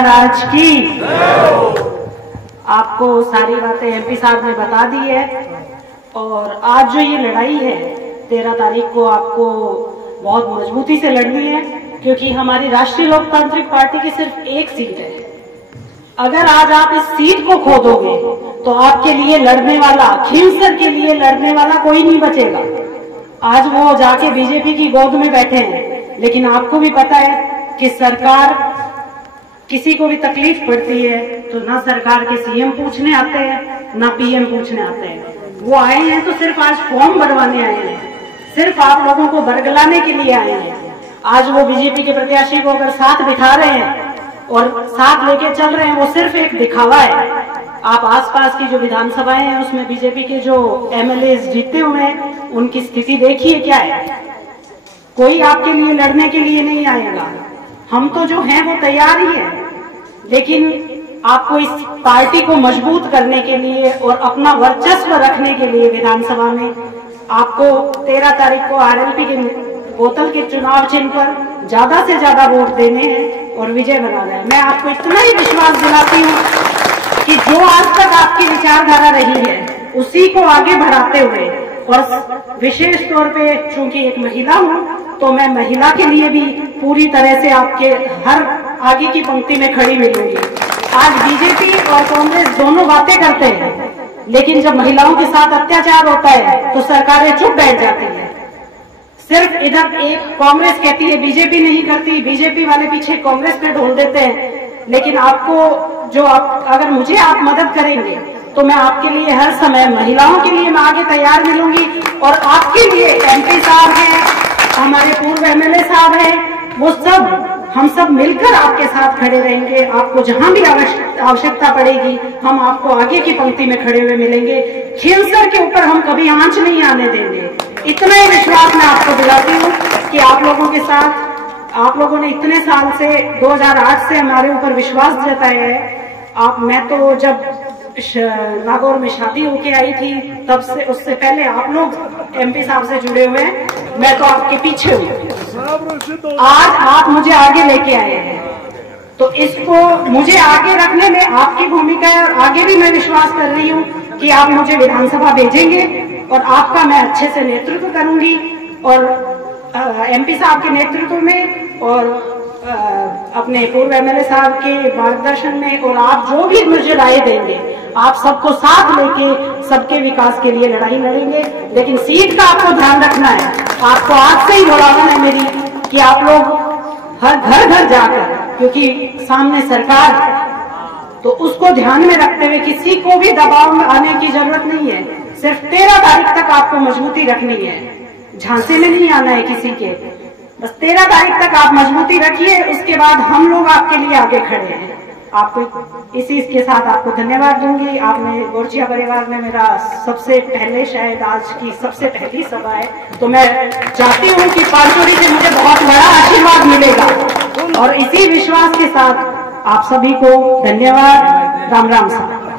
महाराज की। आपको सारी बातें एमपी साहब ने बता दी है। और आज जो ये लड़ाई है 13 तारीख को आपको बहुत मजबूती से लड़नी है, क्योंकि हमारी राष्ट्रीय लोकतांत्रिक पार्टी की सिर्फ एक सीट है। अगर आज आप इस सीट को खो दोगे तो आपके लिए लड़ने वाला, खींवसर के लिए लड़ने वाला कोई नहीं बचेगा। आज वो जाके बीजेपी की गोद में बैठे हैं, लेकिन आपको भी पता है कि सरकार, किसी को भी तकलीफ पड़ती है तो ना सरकार के सीएम पूछने आते हैं ना पीएम पूछने आते हैं। वो आए हैं तो सिर्फ आज फॉर्म भरवाने आए हैं, सिर्फ आप लोगों को बरगलाने के लिए आए हैं। आज वो बीजेपी के प्रत्याशी को अगर साथ बिठा रहे हैं और साथ लेके चल रहे हैं, वो सिर्फ एक दिखावा है। आप आसपास की जो विधानसभाएं हैं उसमें बीजेपी के जो एमएलए जीते हुए हैं, उनकी स्थिति देखिए क्या है। कोई आपके लिए लड़ने के लिए नहीं आएगा। हम तो जो हैं वो तैयार ही है, लेकिन आपको इस पार्टी को मजबूत करने के लिए और अपना वर्चस्व रखने के लिए विधानसभा में आपको 13 तारीख को आरएलपी के बोतल के चुनाव चिन्ह पर ज्यादा से ज्यादा वोट देने हैं और विजय बनाना है। मैं आपको इतना ही विश्वास दिलाती हूँ कि जो आज तक आपकी विचारधारा रही है उसी को आगे बढ़ाते हुए, और विशेष तौर पे चूंकि एक महिला हूँ तो मैं महिला के लिए भी पूरी तरह से आपके हर आगे की पंक्ति में खड़ी मिलूंगी। आज बीजेपी और कांग्रेस दोनों बातें करते हैं, लेकिन जब महिलाओं के साथ अत्याचार होता है तो सरकारें चुप बैठ जाती है। सिर्फ इधर एक कांग्रेस कहती है बीजेपी नहीं करती, बीजेपी वाले पीछे कांग्रेस पे ढोल देते हैं। लेकिन आपको जो अगर मुझे आप मदद करेंगे तो मैं आपके लिए हर समय, महिलाओं के लिए मैं आगे तैयार मिलूंगी। और आपके लिए एमपी साहब हैं, हमारे पूर्व एमएलए साहब हैं, वो सब, हम सब मिलकर आपके साथ खड़े रहेंगे। आपको जहां भी आवश्यकता पड़ेगी हम आपको आगे की पंक्ति में खड़े हुए मिलेंगे। खींवसर के ऊपर हम कभी आंच नहीं आने देंगे। इतना ही विश्वास मैं आपको दिलाती हूँ कि आप लोगों के साथ, आप लोगों ने इतने साल से 2008 से हमारे ऊपर विश्वास जताया है। मैं तो जब नागौर में शादी होके आई थी तब से, उससे पहले आप लोग एमपी साहब से जुड़े हुए हैं, मैं तो आपके पीछे हूँ। आज आप मुझे आगे लेके आए हैं तो इसको मुझे आगे रखने में आपकी भूमिका है। और आगे भी मैं विश्वास कर रही हूँ कि आप मुझे विधानसभा भेजेंगे और आपका मैं अच्छे से नेतृत्व करूंगी। और एमपी साहब के नेतृत्व में और अपने पूर्व एमएलए साहब के मार्गदर्शन में, और आप जो भी मुझे राय देंगे, आप सबको साथ लेके सबके विकास के लिए लड़ाई लड़ेंगे। लेकिन सीट का आपको ध्यान रखना है। आपको आज से ही बोलाना है मेरी कि आप लोग हर घर घर जाकर, क्योंकि सामने सरकार है तो उसको ध्यान में रखते हुए किसी को भी दबाव में आने की जरूरत नहीं है। सिर्फ 13 तारीख तक आपको मजबूती रखनी है, झांसे में नहीं आना है किसी के। बस 13 तारीख तक आप मजबूती रखिए, उसके बाद हम लोग आपके लिए आगे खड़े हैं। आपको इसी के साथ आपको धन्यवाद दूंगी। आपने गोरचिया परिवार में मेरा सबसे पहले, शायद आज की सबसे पहली सभा है, तो मैं चाहती हूँ कि पांचोरी से मुझे बहुत बड़ा आशीर्वाद मिलेगा। और इसी विश्वास के साथ आप सभी को धन्यवाद। राम राम साहब।